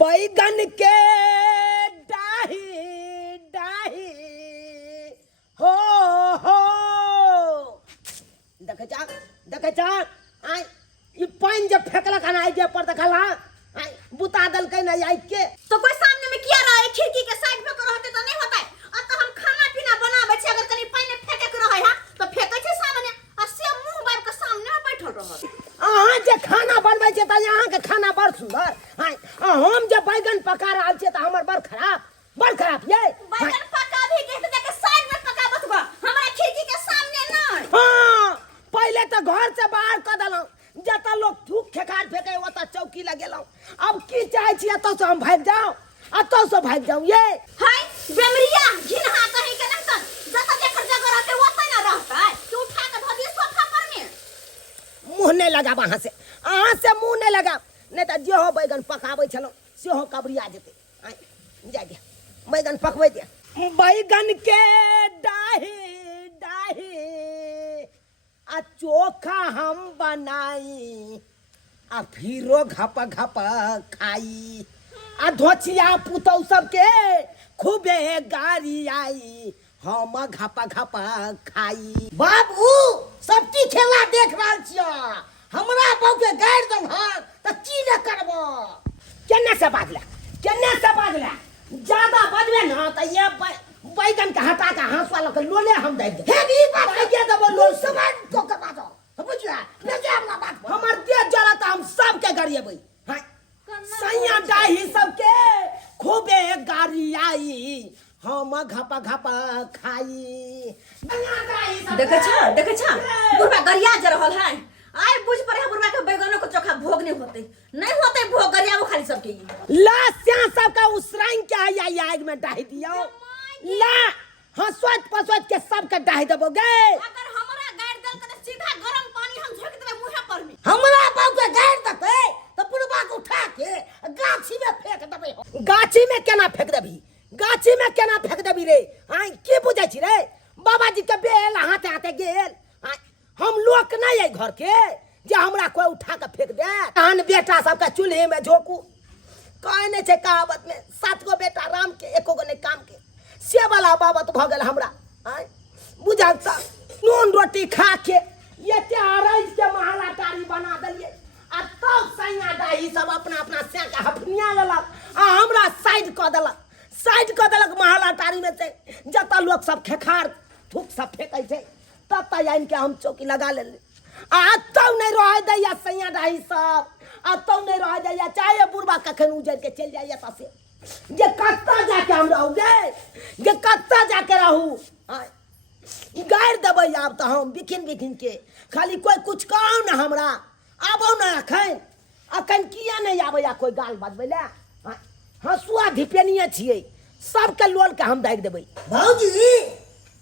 बैगन के डाही डाही हो देखे जा आई ई पानी जब फेंकलक ना आई पर देखल आई बुता दलकै ना आई के तो कोई सामने में किया रहा है खिड़की के साइड में रहते तो नहीं होता है। और तो हम खाना पीना बनावे छे अगर कनी पानी फेंके के रहे है तो फेंकै छे सामने और से मुंह बाब के सामने में बैठल रहत। अहाँ जे खाना बनबै छे त यहाँ के खाना बड़ सुंदर आई हम जे बैगन पका रहल छे त हमर बड़ खराब ये बैगन पका भी के जाके साइड में पका बतबा हमरा खिड़की के सामने नहीं। हां पहले तो घर से बाहर क देलौ जता लोग थूक खेखार फेंके ओता चौकी लगेलौ अब की चाहे छी त से हम भाग जाओ अतो से भाग जाऊं ये हाय बेमरिया घिनहा कहीं के नहीं तन जता जेकर जगह रहते ओतै ना रहता है तू उठा के धो दिए सोफा पर में मुंह नहीं लगा वहां से मुंह नहीं लगा नहीं तो जे हो बैगन पकाबै छलो से हो कबरिया जेते जा दे बैगन पकबै दे बैगन के डाही डाही आ चोखा हम बनाई आ फिरो घप घप खाई आ धोचिया पुतौ सबके खूबे गाड़ी आई हम घप घप खाई बाबू सब की खेला देख रहल छियो हमरा बहु के गाड़ दम हां त की न करबो केने से बाजला ज्यादा बजबे ना त ये बैगन के हटा के हांसवा लक लोले हम दे दे हे ई बात के देबो लोल समान को के बाजो बुझला ले जा हमरा बात हमर देह जरा त हम सब के गरिएबै हां सैया डाही सबके खूबे गाड़ी आई हम घपा घपा खाई देखे छ बुढ़वा गरिया ज रहल है आय बुझ पर है बुढ़वा के बैगनों को चोखा भोग नहीं होते भोग गरिया वो खाली सबके ला स्या सबका उसराइन के आई आग में डाही दियो ला हसवत पसवत के सबके डाही देबोगे अगर हमरा गाड़ दल के सीधा गरम पानी हम झोक देबे मुंह पर में हमरा बाबू के गाड़ दते तो बुढ़वा को उठा के गाछी में फेंक देबे गाछी में केना फेंक देबी रे आई की बुझै छी रे बाबाजी के बेल हाथे गेल हम लोग नहीं है घर के जे हमरा कोई उठा के फेंक दे तहन बेटा सबके चूल्हे में झोकू कहे नहीं छे कहावत में 7 गो बेटा राम के 1 गो नहीं काम के से वाला बाबत भ गेल हमरा आई बुझल त नून रोटी खा के ये त्यारज के महला टारी बना दलिए आ तब सैया दाई सब अपना से के हफनिया लेलक आ हमरा साइड क देलक महला टारी में से जता लोग सब खेखार थूक सब फेंकै छै तब आइन के हम चौकी लगा ले आ तब नहीं रह दैया सैया दाई सब आ तब नहीं रह दैया चाहे बुढ़वा कखन उजड़ के चल जाइए तसे जे कत्ता जाके हम रहोगे जे कत्ता जाके रहू गाड़ देबै आब तो हम बिखिन के खाली कोई कुछ कहौ ना हमरा आबो ना अखन किया नहीं आबै या कोई गाल बजबै ले हंसुआ धिपेनिए छियै सबके लोल के हम दागि देबै भौजी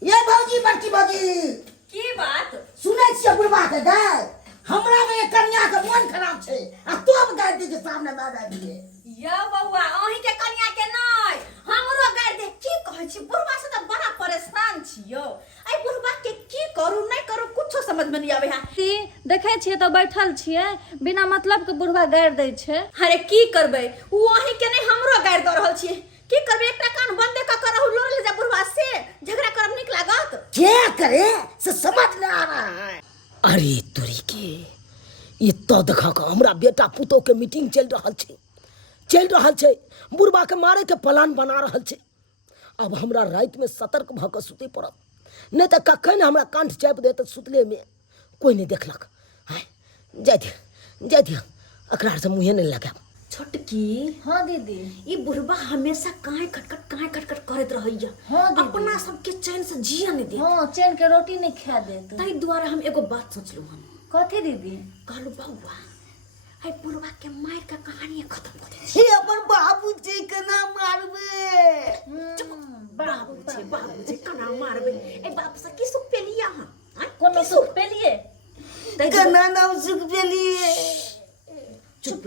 ये भौजी बड़की भौजी की बात सुनै छियै बुढ़वा के गाय हमरा में कन्या के मन खराब छै आ तोब गाय दी के सामने में आ दिए यो बउआ अही के कन्या के नहीं हमरो गाड़ दे की कहै छी बुढ़वा से त बड़ा परेशान छियो आई बुढ़वा के की करू नहीं करू कुछो समझ में नहीं आवे है देखे छिए तो बैठल छिए बिना मतलब के बुढ़वा गाड़ दै छै अरे की करबै उ अही के नहीं हमरो गाड़ द रहल छिए की करबे एकटा कान बंदे का करहु लोल ले जा बुढ़वा से झगड़ा करब निक लागत क्या करे से समझ न आ रहा है अरे तोरी के ये तो देखा का हमरा बेटा पुतो के मीटिंग चल रहल छै बुढ़वा के मारे के प्लान बना रहल छै अब हमरा रात में सतर्क भ के सुते पड़त नहीं तो कखन हमरा कंठ चाप देत सुतले में कोई नहीं देखलक हाय जाय दे अकरार से मुंहे नहीं लगा छोटकी हां दीदी ई बुढ़वा हमेशा काहे खटखट करत रहैया हां दीदी अपना सबके चैन से जिया नहीं दे हां चैन के रोटी नहीं खा देत ताई द्वारा हम एगो बात सोचलु हम कथि दीदी कहलु बाबूआ हाय बुढ़वा के मार का कहानी खत्म कर दे हे अपन बाबू जी के नाम मारबे बाबू जी कना मारबे ए बाप से की सुख पे लिया हां कोनो सुख पे लिए कना नाम सुख पेलिए चुप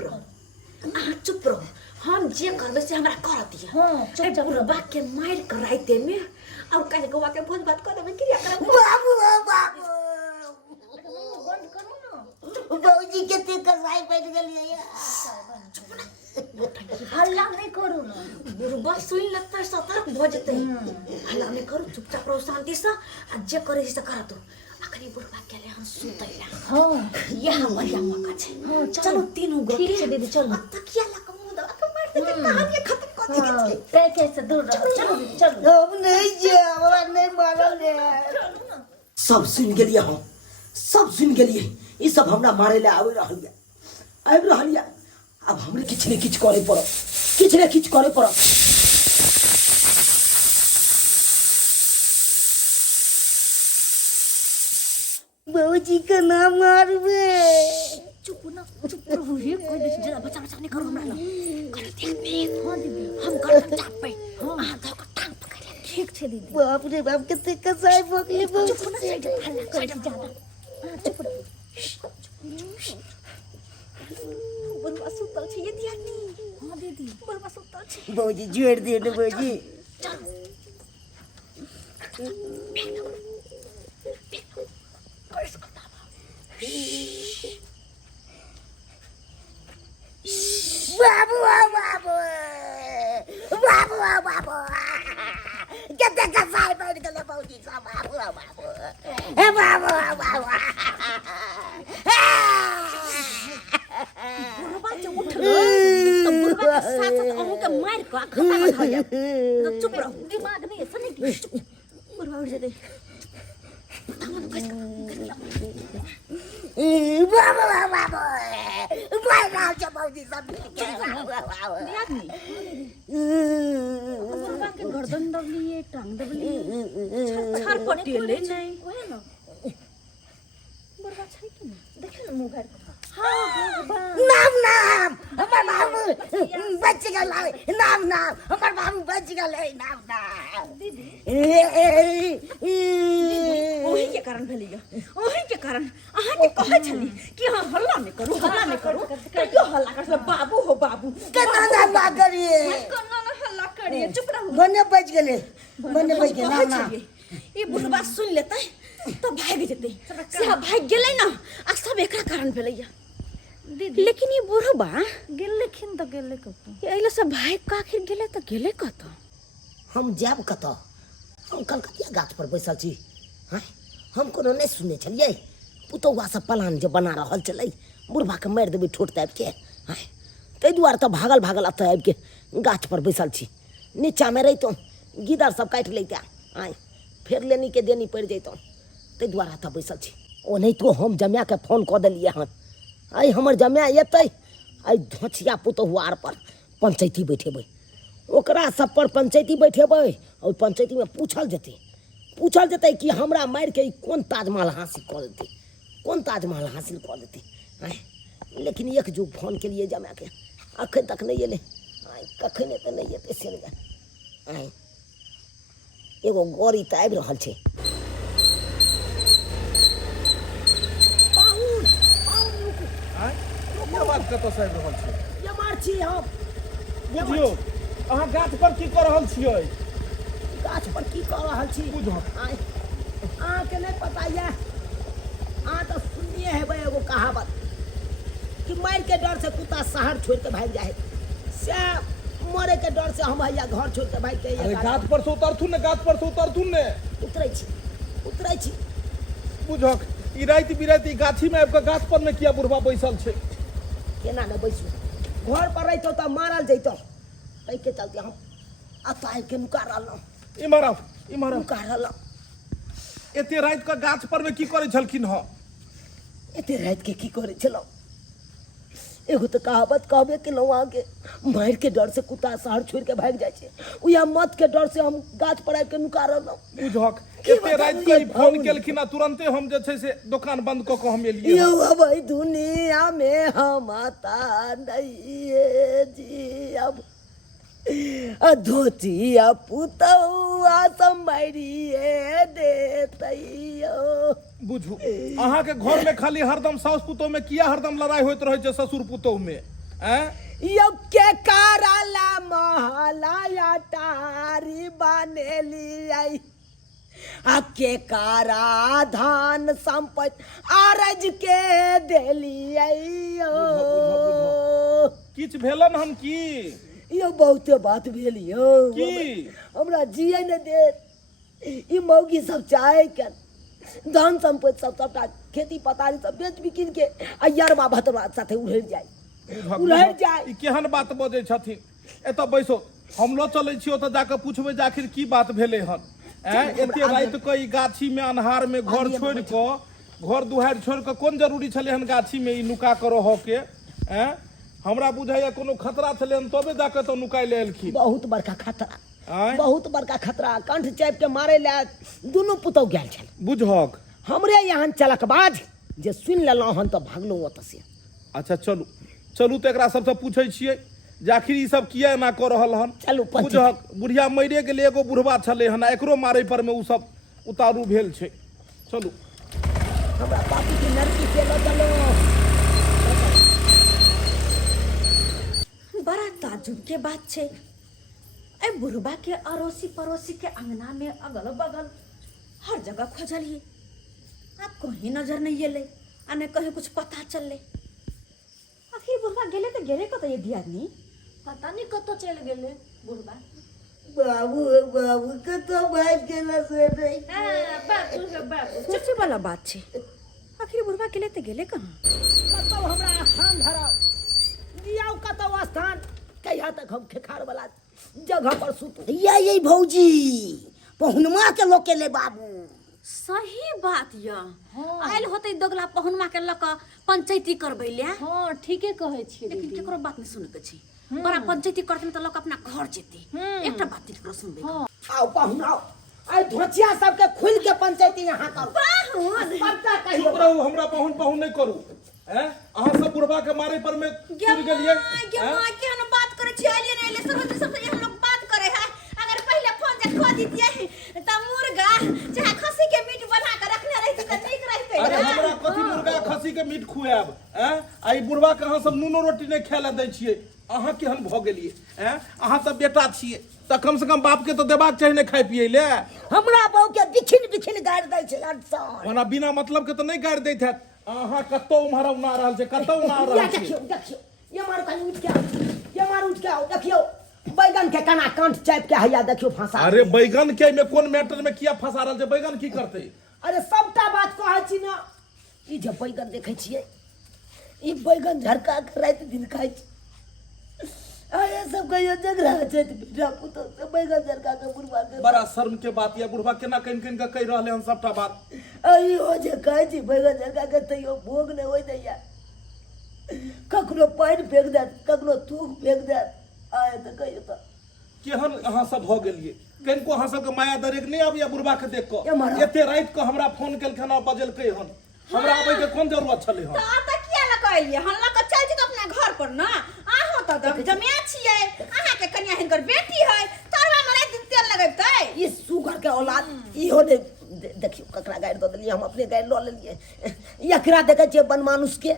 रहो हम जे करबे से हमरा कर दिया हां चुप बुढ़वा के मार कर राइते में और कल गोवा के भोज भात कर देबे क्रिया करब बाबू बंद करू ना भौजी के ते कसाई बैठ गेलिए चुप ना हल्ला नहीं करू ना बुढ़बा सुन लगता सतर्क भ जते हल्ला नहीं करू चुपचाप रहो शांति से आ जे करे से कर दो अखनी बुढ़बा केले हम सुतैला हां यहाँ बढ़िया मौका छे चलो तीनों गो ठीक है दीदी चलो तकिया ला के मुंह दबा के मार दे कहानी खत्म कर दी ते कैसे दूर रहो चलो दीदी चलो अब नहीं जाओ नहीं मारल रे सब सुन गेलिए हम सब सुन गेलिए ई सब हमरा मारे ले आबि रहलिए अब हमरे किछ ने किछ करे पड़ो किछ ने किछ करे पड़ो बाबूजी का नाम मारबे चुप ना चुप रहो रे कोई जरा बचा बचा नहीं करो हमरा कर देख हां दीदी हम कर चाप पे हां धो के टांग पकड़ ले ठीक छे दीदी बाप रे बाप कितने कसाई पकली चुप ना हल्ला कर ज्यादा चुप रहो बुढ़बा सुतल छे ये ध्यानी हां दीदी बुढ़बा सुतल छे बाबूजी जोड़ दे ने बाबूजी बाबू बाबू बाबू बाबू कितने कसाई बैठ गए बाबूजी का बाबू बाबू ए बाबू बाबू बुढ़बा जे उठलो तो बुढ़बा के साथ साथ अहू के मार के खता में धर जा तो चुप रहो दिमाग नहीं है सने की बुढ़बा उठ जाते तमन कस बाबू बाबू कोई गाँव से बाबूजी सब याद नहीं बुढ़बा के गर्दन दबली टांग दबली छर पर टेले नहीं ओए ना बुढ़बा छै कि ना देखे ना मुंह भर नाम नाम हमार बाबू बच गए नाम नाम हमार बाबू बच गए नाम नाम दीदी दीदी ओही के कारण भेलिया ओही के कारण अहाँ के कहै छली कि हां हल्ला नहीं करू कहियो हल्ला कर बाबू हो बाबू केना ना करिए कन्ना ना हल्ला करिए चुप रहो बने बच गए नाम नाम ई बुढ़बा सुन लेतै तो भाग जेतै से भाग गेलै ना आ सब एकरा कारण भेलैया दीदी लेकिन ये बुढ़बा गेले खिन तो गेले कतो एले से भाग का आखिर गेले तो गेले कत हम जाब कत हम कलकतिया गाछ पर बैसल छी हैं हम कोनो नहीं सुनने छलिए पुतौआ सब प्लान जे बना रहल छलै बुढ़बा के मार देबै ठोट दाबि के हैं तै दुआरे तो भागल अत आबि के गाछ पर बैसल छी नीचा में रहितो गिदर सब काटि लैते हैं फेर लेनी के देनी पड़ जैतो तै दुआरे अत बैसल छी ओ नहीं तो हम जमाया के फोन कऽ देलिए हन आई हमर जमाया एतै आई धोछिया पुतौआ आर पर पंचायती बैठेबै ओकरा सब पर पंचायती बैठेबै और पंचायती में पूछल जेतै कि हमरा मार के कौन ताजमहल हासिल कऽ देतै कौन ताजमहल हासिल कऽ देतै आँय लेकिन एक जो फोन के लिए जमा के अखन तक नहीं एलै आँय कखन एतै नहीं एतै से नहीं आँय एगो गड़ी तऽ आबि रहल छै क्या बात कतऽ से आबि रहल छै ये मार छी हम बुझियौ अहाँ गाछ पर की कऽ रहल छियै गाछ पर की कऽ रहल छी बुझौ आँय अहाँके नहीं पता ये अहाँ तो सुनिए हेबै एगो कहावत कि मार के डर से कुत्ता शहर छोड़ के भाग जाए से मरे के डर से हम हैया घर छोड़ के भाग के अरे गाछ पर से उतरथुन ने गाछ पर से उतरथुन ने उतरै छी बुझक ई राति बिराति गाछी में आबि कऽ गाछ पर में किया बुढ़बा बैसल छै केना न बैसू घर पर रहितो तऽ मारल जैतो तै के चलते हम अत आबि के नुका रहलहुँ इमहर नुका रहलहुँ एते राति कऽ गाछ पर में की करै छलखिन हँ एते राति के की करे छलहुँ एगो तो कहावत कहबे केलहुँ आगे मार के डर से कुत्ता शहर छोड़ के भाग जाए उया मत के डर से हम गाछ पर आबि के नुका रहलहुँ बुझक की एते राति बताइए कऽ फोन भाउनी? केलखिन आ तुरंते हम जे छै से दुकान बंद कऽ कऽ हम एलियै यौ अबै दुनिया में हम आता नहीं जी अब धोतिया पुतौआ सम्हारिए देतैयो बुझू अहाँ के घर में खाली हरदम साउस पुतोह में किया हरदम लड़ाई होइत रहै छै ससुर पुतोह में यौ के कराला महला टारी बनेलियै आ के कारा धान संपत्ति आरज के देलियै किछ भेलन हम की यो बहुते बात भेल यो की हमरा जिए न दे ई मौगी सब चाहे के धन संपत्ति सब सबटा खेती पतारी सब बेच बिकिन के अयरबा भतरवा साथे उड़ि जाए ई केहन बात बजै छथिन एतऽ बैसो हम लो चलै छियो तऽ जाके पूछबै जे आखिर की बात भेलै हन एते राति के ई गाछी में अन्हार में घर छोड़ के घर दुहार छोड़ के कोन जरूरी छलै हन गाछी में ई नुका के रह के हमरा बुझाइया कोनो खतरा छलै हन तबे जाके तो नुकाइ ले एलखिन बहुत बड़का खतरा बहुत बड़का खतरा कंठ चापि के मारे ले दुनू पुतौ गेल छल बुझहक हमरे यहाँ चलक बाज जे सुन लेलहुँ हन तऽ भागलहुँ ओतऽ से अच्छा चलू चलू तऽ एकरा सबसे पूछै छियै जे आखिर ई सब किया एना कऽ रहल हन चलू बुझहक बुढ़िया मरे गेलै एगो बुढ़वा छलै हन एकरो मारै पर में उ सब उतारू भेल छै चलू हमरा बापू की लड़की के लऽ चलो बड़ा ताजुब के बात छे ए बुढ़बा के अड़ोसी पड़ोसी के अंगना में अगल बगल हर जगह खोजलिए आप कहीं नजर नहीं एले आ ने कहीं कुछ पता चलले आखिर बुढ़बा गेले तो गेले कत ये दियादनी पता नहीं कतो चल गेले बुढ़बा बाबू बाबू कतो भाग गेला से रे बाबू चुपचाप वाला बात छे आखिर बुढ़बा गेले तो गेले कहाँ कतौ हमरा स्थान धराओ दियाओ कतौ स्थान कहिया तक हम खेखार वाला जगह पर सुतू ये भौजी पहुनमा के लोके ले बाबू सही बात य आयल होते दोगला पहुनमा के लक पंचायती करबै ले हां ठीके कहै छी लेकिन केकरो बात नहीं सुने के छी बड़ा पंचायती करते त लोग अपना घर जेते एकटा बात केकरो सुनबे आओ पहुनाओ आई धोचिया सबके खुल के पंचायती यहाँ करू पाहुन पत्ता चुप कहियो रहू हमरा पहुन पहुन नहीं करू अहाँ सब बुढ़वा के मारे पर में चुप गेलिए केहन बात करे छी आइले नहीं आइले सब सब हम लोग बात करे है अगर पहले फोन जे खो दीतिए त मुर्गा चाहे खसी के मीट बना के रखने रहती त ठीक रहते अरे हमरा कथि मुर्गा खस्सी के मीट खुआब आई बुढ़वा के अहाँ सब नूनो रोटी नहीं खाय ला दै छियै अहाँ केहन भ गेलिए अहाँ सब बेटा छियै त कम से कम बाप के तो देबाक चाही ने खाय पिए ले हमरा बहू के बिखिन बिखिन गाड़ दै छै अनसन ओना बिना मतलब के तो नहीं गाड़ दैत हैत अहाँ कतौ उम्हर उना रहल छै कतौ उना या रहल छै देखियो देखियो ये मार कहीं उठ के आओ ये मार उठ के आओ देखियो बैगन के कना कंठ चापि के हैया देखियो फंसा अरे बैगन के में कोन मैटर में किया फंसा रहल छै बैगन की करते अरे सबटा बात कहै छी ना ई जे बैगन देखै छियै ई बैगन झरका के रात दिन खाइ छी अरे सब कहियो जगरा छै बेटा पुतो से बैगन झरका के बुढ़वा के बड़ा शर्म के बात या बुढ़वा केना कइन कइन के कहि रहले हन सबटा बात आई हो जे खाइ छी बैगन झरका के तैयो भोग नहि होय दैया ककरो पानि फेंक देत ककरो थूक फेंक देत आए तऽ कहियो तऽ केहन अहाँ सब भ गेलिए कनिको अहाँ सबके माया दरेक नहीं आबिया बुढ़वा के देख ए महाराज। के एते रात के हमरा फोन केलखन आ बजलकै हन हमरा आबै के कोन जरूरत छलै हन त आता किया लगाइए हम लक चल छी अपना घर पर ना आहो त जमिया छिए अहाँ के कन्या हिनकर बेटी है तरवा में रात दिन तेल लगैतै ई सुगर के औलाद इहो ने देखियो ककरा गाड़ि दऽ देलियै हम अपने गाड़ि लऽ लेलियै एकरा देखै छियै बनमानुष के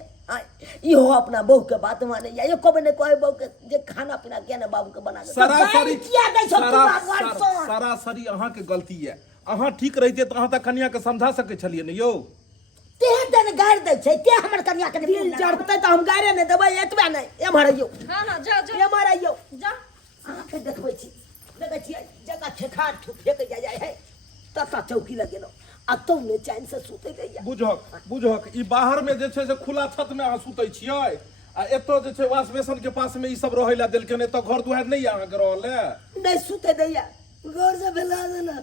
इहो अपना बहू के बात माने या एको ने कहे बहू के जे खाना पीना के ने बाबू के बना के सरासरी किया दै छौ तू बाबू सरासरी अहाँ के गलती है अहाँ ठीक रहिते त अहाँ त कन्या के समझा सकै छलिए ने यौ ते देन गाड़ि दै छै ते हमर कन्या के दिल जड़तै त हम गाड़े नहि देबै एतबे नहि एमहर आइयो हां जा जा एमहर आइयो जा अहाँ के देखबै छी देखै छियै जगह खेखार फेंक जाइ है तता चौकी लगेलौ आ तुम ने चैन से सुते दैया बुझहक ई बाहर में जे छै से खुला छत में अहाँ सुतै छियै आ एतो जे छै वाश बेसन के पास में ई सब रहै ला देलकन एतो घर दुआर नहीं अहाँ के रहले नहीं सुते दैया घर से भेला देना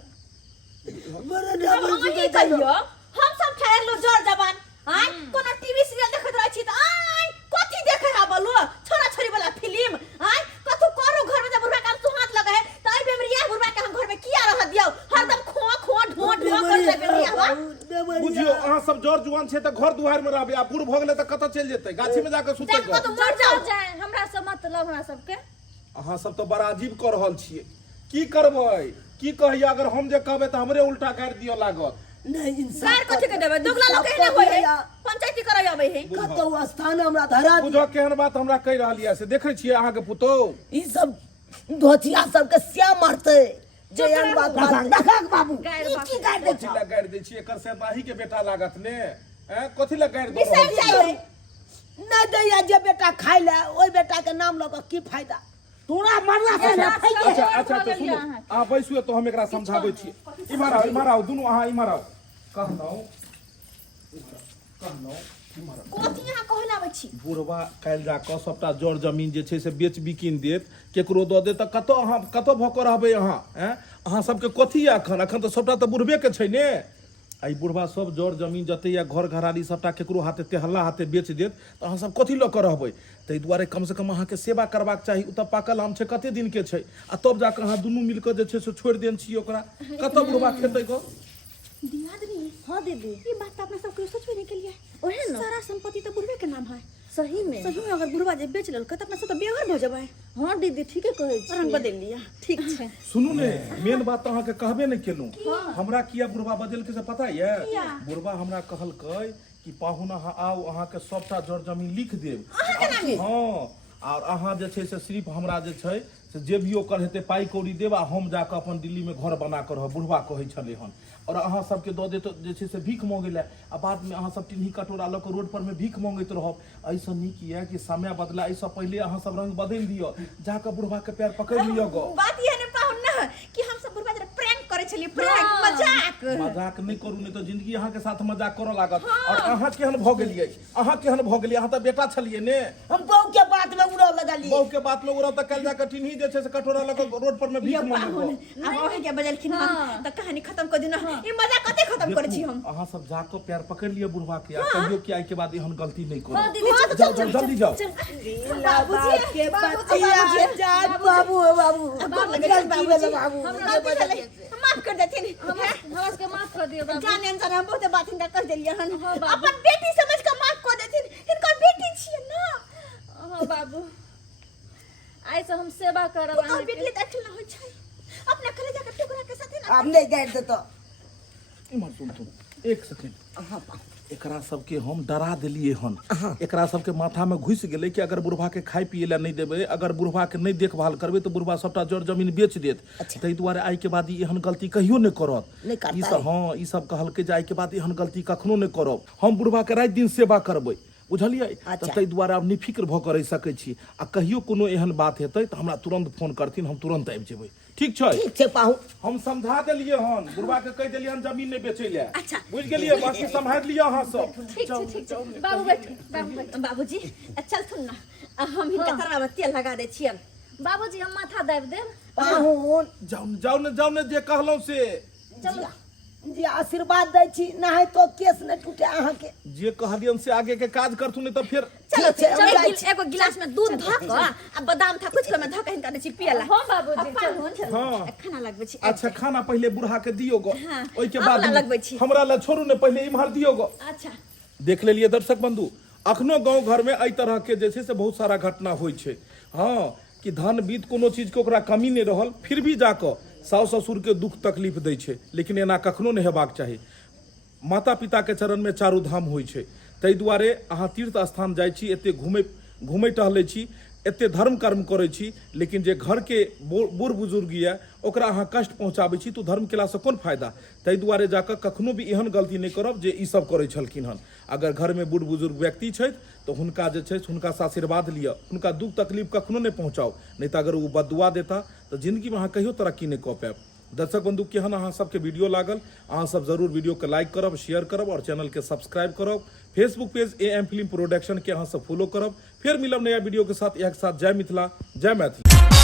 बड़ा हम डबल नहीं सुते कहियो दैया हम सब ठहर लो जोर जबान आय कोनो टीवी सीरियल देखत रहै छी त आय कथि देखे हा बोलो छोरा छोरी वाला फिल्म आय कथु करू घर में जब बुढ़ा का तू हाथ लगे है त आई बेमरिया बुढ़ा के हम घर में किया रह दियो हरदम खो खो ढो ढो कर ले बेमरिया बा बुझियो अहाँ सब जर जुआन छै त घर दुआर में रहबे आ बूढ़ भ गेलै त कत चल जेतै गाछी में जाके सुतै देखो तो मर जाओ जाए हमरा से मतलब हमरा सबके अहाँ सब तो बड़ा अजीब कर रहल छियै की करबै की कहिए अगर हम जे कहबै त हमरे उल्टा कर दियो लागत नहीं इंसान गार कथि के देबै दुगला लोग कहने होय है पंचायती करय आबै है कतौ स्थान हमरा धरा बुझो केहन बात हमरा कहि रहलियै से देखै छियै अहाँ के पुतौ ई सब धोतिया सब के सिया मारते जे एहन बात देखक बाबू ई की गाड़ि दै कथि छै ला गाड़ि दै छियै एकर से अहीं के बेटा लागत ने कथि ला गाड़ि दो बिसर जाइए नहीं दैया जे बेटा खाई ले ओई बेटा के नाम लग की फायदा तोरा मरला से न फैके अच्छा अच्छा अच्छा सुनो आ बैसु तो हम एकरा समझाबै छी इम्हर आओ दुनू अहाँ इम्हर आओ कहनौ कोथी यहाँ कहला आबै छी बुढ़वा काल्हि जाकऽ सबटा जड़ जमीन जे छै से बेच बिकिन देत केकरो दऽ देत तऽ कतऽ भऽ कऽ रहबै अहाँ अहाँ सबके कथी एखन तऽ सबटा तऽ बुढ़बे के छै ने आई बुढ़वा सब जड़ जमीन जते या घर घरारी सबटा केकरो हाथे तेहल्ला हाथे बेच देत तऽ अहाँ सब कथी लऽ कऽ रहबै ताहि दुआरे कम से कम अहाँके सेवा करबाक चाही ओ तऽ पाकल आम छै कते दिन के छै आ तब जाकऽ अहाँ दुनू मिलकऽ जे छै से छोड़ि देन छी ओकरा कतऽ बुढ़वा खेतै गो दियादनी हाँ दीदी ये बात तो अपने सब क्यों सोचबे नहीं केलिए ओहे न सारा संपत्ति तो बुढ़वे के नाम है सही में अगर बुढ़वा जे बेच लेलकै त अपना सब तो बेघर भ जेबै हाँ दीदी ठीके कहै रंग छी बदल लिया ठीक छै सुनू ने मेन बात तो अहाँके कहबे नहीं केलहुँ हमरा किया बुढ़वा बदलके से पता ये बुढ़वा हमरा कहलकै कि पाहुन अहाँ आउ अहाँके सबटा जड़ जमीन लिख देब हाँ और अहाँ जे छै से सिर्फ हमरा जे छै से जे भी ओकर हेतै पाई कौड़ी देब आ हम जाकऽ अपन दिल्ली में घर बना कऽ रहब बुढ़वा कहै छलै हन और अहाँ सबके दऽ देत जे छै से भीख मांगे लए आ बाद में अहाँ सब टिन्ही कटोरा लऽ कऽ रोड पर में भीख मांगैत रहब ऐसा नीक ये कि समय बदला ऐसा पहले अहाँ सब रंग बदल दियौ जाकऽ बुढ़वा के पैर पकड़ लियौ गो बात ये ने पाहुन ना कि हम सब बुढ़वा जरा प्रैंक करे छलिए प्रैंक मजाक मजाक नहीं करू नहीं तो जिंदगी अहाँ के साथ मजाक करऽ लागत और अहाँ केहन भऽ गेलियै अहाँ तऽ बेटा छलियै ने हम बहू के बात में उड़ो लगलिए बहू के बात लोग रह त कल जाकर टिन्ही जे छै से कटोरा लऽ कऽ रोड पर में भीख मांगो अब ओहे के बदलखिन हम त कहानी खत्म कर दिना ई मजाक कते खत्म करे छी हम अहाँ सब जाकर पैर पकड़ लिया बुढ़वा के आ कहियो कि आई के बाद एहन गलती नहीं करो हाँ दीदी जाओ जाओ जल्दी जाओ बाबूजी के बतिया जा बाबू गलती भेल बाबू माफ कर देथिन हमरा के माफ कर दियो बाबू जाने अनजाने हम बहुत बात हिनका कर देलिए हन अपन बेटी समझ के माफ कर देथिन हिनकर बेटी छियै ना हाँ बाबू आई से हम सेवा करब और अहाँ बेटी त अकेला होय छै अपने कलेजा के टुकड़ा के साथे ना अब नहीं गाड़ देतो इमहर सुन एक सेकंड एकरा सबके हम डरा देलिए हन एकरा सबके माथा में घुस गेलै कि अगर बुढ़वा के खाय पिए ला नहीं देबै अगर बुढ़वा के नहीं देखभाल करबै तो बुढ़वा सबटा जड़ जमीन बेच देत ताहि दुआरे आई के बाद एहन गलती कहियो नहीं करत ई सब हाँ ई सब कहलकै जे आई के बाद एहन गलती कखनो नहीं करब हम बुढ़वा के रात दिन सेवा करबै बुझलियै ताहि दुआरे आब निफिक्र भऽ कऽ रहि सकै छी आ कहियो कोनो एहन बात हेतै तऽ हमरा तुरंत फोन करथिन हम तुरंत आबि जेबै ठीक छै पाहु हम समझा देलिए हन बुढ़वा के कह देलिए हन जमीन नहीं बेचै ले अच्छा बुझ गेलिए बाकी सम्हार लिया अहाँ सब ठीक छै बाबू बैठ बाबूजी चल सुन ना हम हिनका तरवा में तेल लगा दै छियन बाबूजी हम माथा दाबि देब पाहुन जाउ ने जे कहलौं से चलो जी आशीर्वाद दै छी नहीं तो केस नहीं टूटे अहाँ के जे कहलियन से आगे के काज करथुन नहीं तो फिर चलो ठीक छै, हम जाइ छी। एगो गिलास में दूध धऽ कऽ आ बादाम था कुछ में धऽ कऽ हिनका दै छी पियला हाँ बाबूजी पाहुन हाँ। खाना लगबै छी अच्छा खाना पहले बुढ़ा के दियो गो हाँ, ओइ के हमरा बाद लगबै छी। हमरा ला छोड़ू ने पहले इम्हर दियो गो अच्छा देख लेलिए दर्शक बंधु अखनो गांव घर में एहि तरह के जे छै से बहुत सारा घटना होइ छै हाँ कि धन बीत कोनो चीज के ओकरा कमी नहीं रहल फिर भी जाकऽ सास ससुर के दुख तकलीफ दै छै लेकिन एना कखनो नहीं हेबाक चाही माता पिता के चरण में चारू धाम होइ छै ताहि दुआरे अहाँ तीर्थ स्थान जाइ छी एते घूमै टहलै छी एते धर्म कर्म करै छी लेकिन जे घर के बूढ़ बुजुर्ग ये ओकरा अहाँ कष्ट पहुँचाबै छी तो धर्म केलासँ कोन फायदा ताहि दुआरे जाकऽ कखनो भी एहन गलती नहीं करब जे ई सब करै छलखिन हन अगर घर में बूढ़ बुजुर्ग व्यक्ति छथि तो हुनका जे छै हुनका से आशीर्वाद लिअ हुनका दुख तकलीफ कखनो नहीं पहुँचाउ नहीं तो अगर वो बदुआ देता तो जिंदगी में अहाँ कहियो तरक्की नहीं कऽ पायब दर्शक बंधु केहन अहाँ सबके वीडियो लागल अहाँ सब जरूर वीडियो के लाइक करब शेयर करब और चैनल के सब्सक्राइब करब Facebook page AM film production के अहाँ सब फॉलो करब फिर मिलब नया वीडियो के साथ एक साथ जय मिथिला जय मैथिली।